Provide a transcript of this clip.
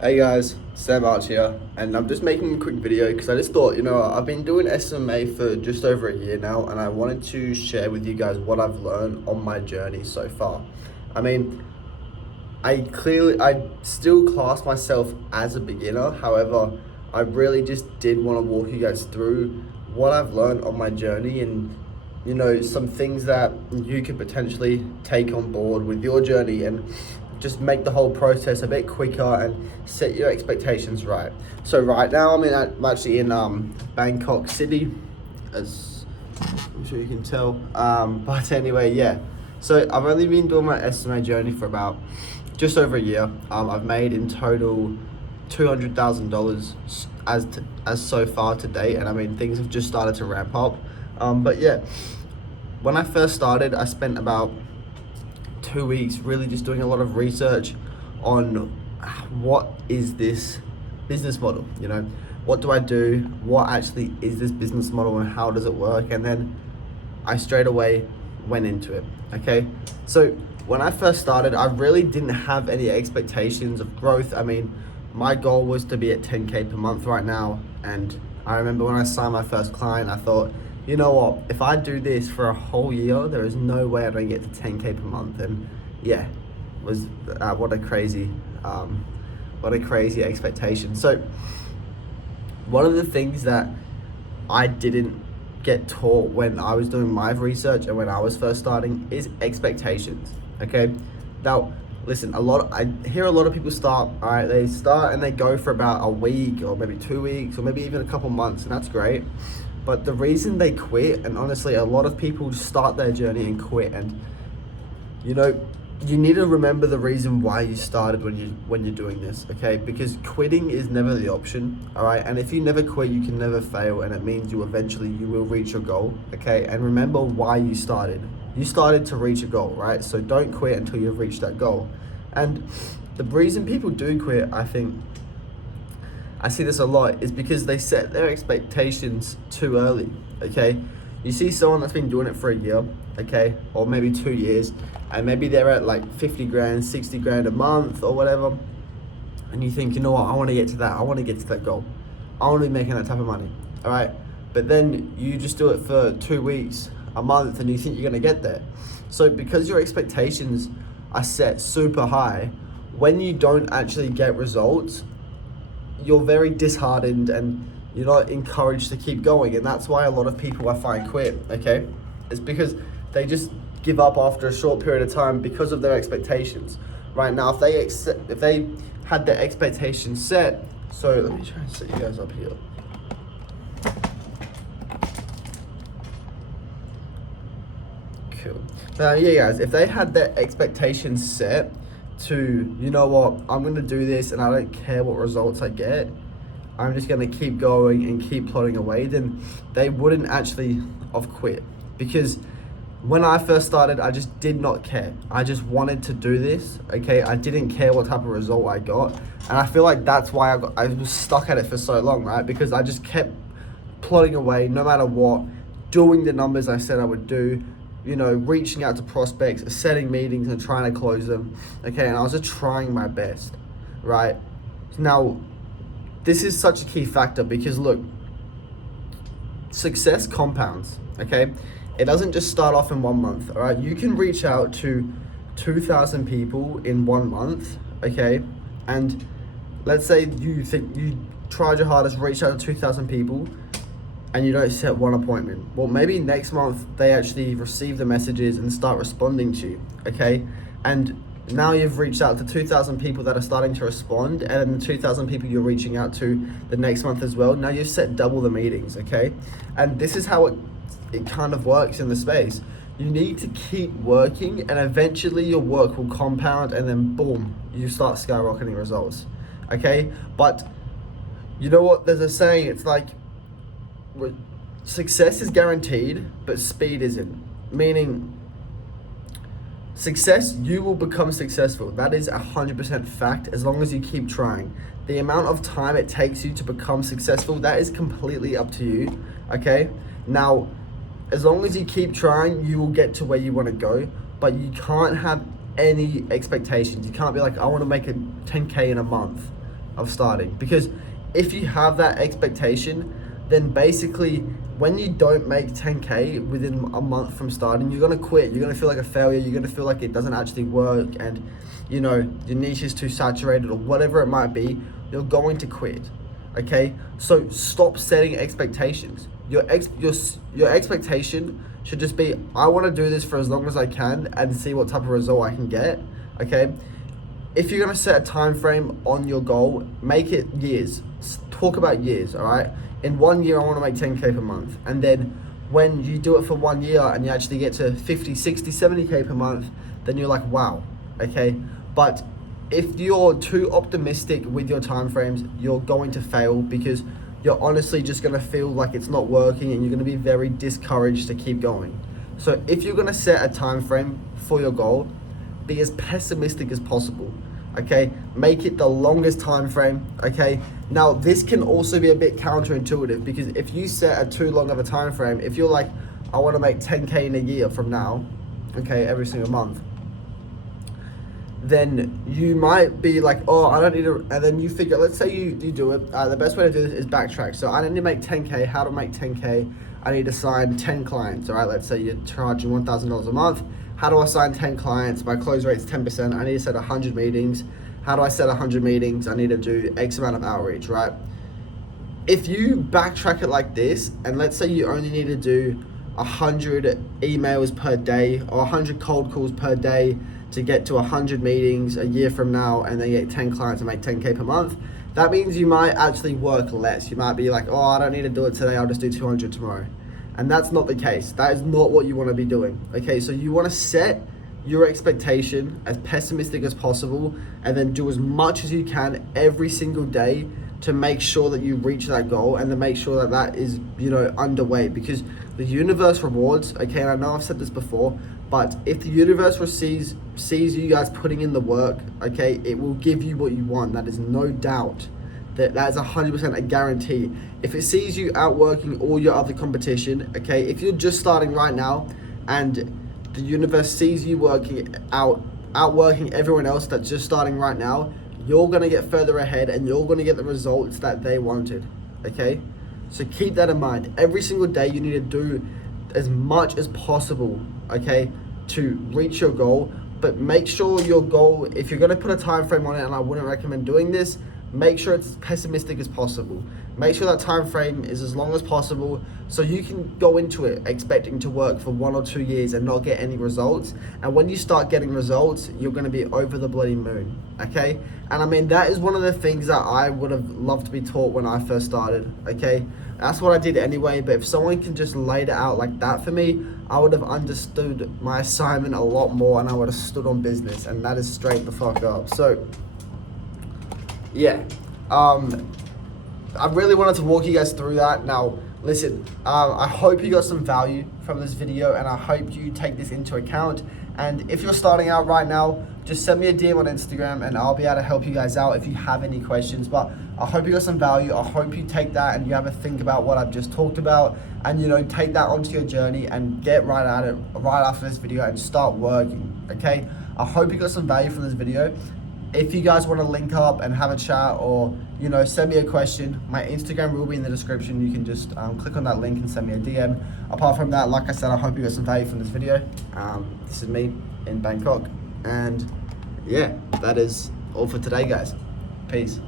Hey guys, smma here, and I'm just making a quick video because I just thought, I've been doing SMA for just over a year now, and I wanted to share with you guys what I've learned on my journey so far. I mean, I still class myself as a beginner. However, I really just did want to walk you guys through what I've learned on my journey and, some things that you could potentially take on board with your journey and just make the whole process a bit quicker and set your expectations right. So right now I'm actually in Bangkok City, as I'm sure you can tell. But anyway, yeah. So I've only been doing my SMA journey for about just over a year. I've made in total $200,000 as so far to date, and I mean things have just started to ramp up. But yeah, when I first started, I spent about 2 weeks really just doing a lot of research on what is this business model. What do I do? What actually is this business model and how does it work? And then I straight away went into it. Okay, so when I first started, I really didn't have any expectations of growth. I mean, my goal was to be at 10K per month right now, and I remember when I signed my first client, I thought, you know what, if I do this for a whole year, there is no way I'm gonna get to 10K per month. And yeah, was what a crazy expectation. So one of the things that I didn't get taught when I was doing my research and when I was first starting is expectations. Okay, now listen, I hear a lot of people start, all right, they start and they go for about a week or maybe 2 weeks or maybe even a couple months, and that's great. But the reason they quit, and honestly, a lot of people start their journey and quit, and you need to remember the reason why you started when you're doing this, okay? Because quitting is never the option, all right? And if you never quit, you can never fail, and it means you will reach your goal, okay? And remember why you started. You started to reach a goal, right? So don't quit until you've reached that goal. And the reason people do quit, I think, I see this a lot, is because they set their expectations too early, okay? You see someone that's been doing it for a year, okay, or maybe 2 years, and maybe they're at like 50 grand, 60 grand a month or whatever, and you think, you know what, I want to get to that. I want to get to that goal. I want to be making that type of money, all right? But then you just do it for 2 weeks, a month, and you think you're going to get there. So because your expectations are set super high, when you don't actually get results, you're very disheartened and you're not encouraged to keep going. And that's why a lot of people, I find, quit, okay? It's because they just give up after a short period of time because of their expectations. Right now, if they had their expectations set, so let me try and set you guys up here. Cool. Now, yeah, guys, if they had their expectations set to, you know what, I'm gonna do this and I don't care what results I get, I'm just gonna keep going and keep plodding away, then they wouldn't actually have quit. Because when I first started, I just did not care. I just wanted to do this, okay? I didn't care what type of result I got. And I feel like that's why I was stuck at it for so long, right? Because I just kept plodding away no matter what, doing the numbers I said I would do, reaching out to prospects, setting meetings and trying to close them, okay? And I was just trying my best, right? Now, this is such a key factor because look, success compounds, okay? It doesn't just start off in 1 month, all right? You can reach out to 2,000 people in 1 month, okay? And let's say you think you tried your hardest, reach out to 2,000 people, and you don't set one appointment. Well, maybe next month they actually receive the messages and start responding to you, okay? And now you've reached out to 2,000 people that are starting to respond, and then the 2,000 people you're reaching out to the next month as well. Now you've set double the meetings, okay? And this is how it kind of works in the space. You need to keep working, and eventually your work will compound, and then boom, you start skyrocketing results, okay? But you know what? There's a saying, it's like, success is guaranteed, but speed isn't. Meaning, success, you will become successful. That is 100% fact as long as you keep trying. The amount of time it takes you to become successful, that is completely up to you, okay? Now, as long as you keep trying, you will get to where you want to go, but you can't have any expectations. You can't be like, I want to make a 10K in a month. of starting. Because if you have that expectation, then basically when you don't make 10K within a month from starting, you're gonna quit. You're gonna feel like a failure. You're gonna feel like it doesn't actually work, and you know your niche is too saturated or whatever it might be. You're going to quit. Okay, so stop setting expectations. Your expectation should just be, I want to do this for as long as I can and see what type of result I can get. Okay, if you're gonna set a time frame on your goal, make it years. Talk about years. All right, in 1 year I want to make 10K per month, and then when you do it for 1 year and you actually get to 50, 60, 70K per month, then you're like, wow. Okay, but if you're too optimistic with your time frames, you're going to fail, because you're honestly just going to feel like it's not working and you're going to be very discouraged to keep going. So if you're going to set a time frame for your goal, be as pessimistic as possible. Okay, make it the longest time frame. Okay, now this can also be a bit counterintuitive, because if you set a too long of a time frame, if you're like, I want to make 10K in a year from now, okay, every single month, then you might be like, oh, I don't need to, and then you figure, let's say you do it, the best way to do this is backtrack. So I need to make 10K, how to make 10K? I need to sign 10 clients, all right? Let's say you're charging $1,000 a month. How do I sign 10 clients? My close rate's 10%. I need to set 100 meetings. How do I set 100 meetings? I need to do X amount of outreach, right? If you backtrack it like this, and let's say you only need to do 100 emails per day or 100 cold calls per day to get to 100 meetings a year from now, and then get 10 clients and make 10K per month, that means you might actually work less. You might be like, oh, I don't need to do it today, I'll just do 200 tomorrow. And that's not the case. That is not what you want to be doing. Okay, so you want to set your expectation as pessimistic as possible, and then do as much as you can every single day to make sure that you reach that goal, and to make sure that that is, you know, underway, because the universe rewards. Okay, and I know I've said this before, but if the universe sees you guys putting in the work, okay, it will give you what you want. That is no doubt. That is 100% a guarantee. If it sees you outworking all your other competition, okay, if you're just starting right now and the universe sees you outworking everyone else that's just starting right now, you're gonna get further ahead and you're gonna get the results that they wanted. Okay, so keep that in mind. Every single day you need to do as much as possible, okay, to reach your goal. But make sure your goal, if you're gonna put a time frame on it, and I wouldn't recommend doing this, make sure it's as pessimistic as possible. Make sure that time frame is as long as possible, so you can go into it expecting to work for 1 or 2 years and not get any results. And when you start getting results, you're going to be over the bloody moon. Okay, and I mean, that is one of the things that I would have loved to be taught when I first started. Okay, that's what I did anyway, but if someone can just lay it out like that for me, I would have understood my assignment a lot more, and I would have stood on business. And that is straight the fuck up. So yeah, I really wanted to walk you guys through that. Now, listen, I hope you got some value from this video, and I hope you take this into account. And if you're starting out right now, just send me a DM on Instagram, and I'll be able to help you guys out if you have any questions. But I hope you got some value. I hope you take that and you have a think about what I've just talked about, and, you know, take that onto your journey and get right at it right after this video and start working. Okay, I hope you got some value from this video. If you guys want to link up and have a chat, or, you know, send me a question, my Instagram will be in the description. You can just click on that link and send me a DM. Apart from that, like I said, I hope you got some value from this video. This is me in Bangkok, and yeah, that is all for today, guys. Peace.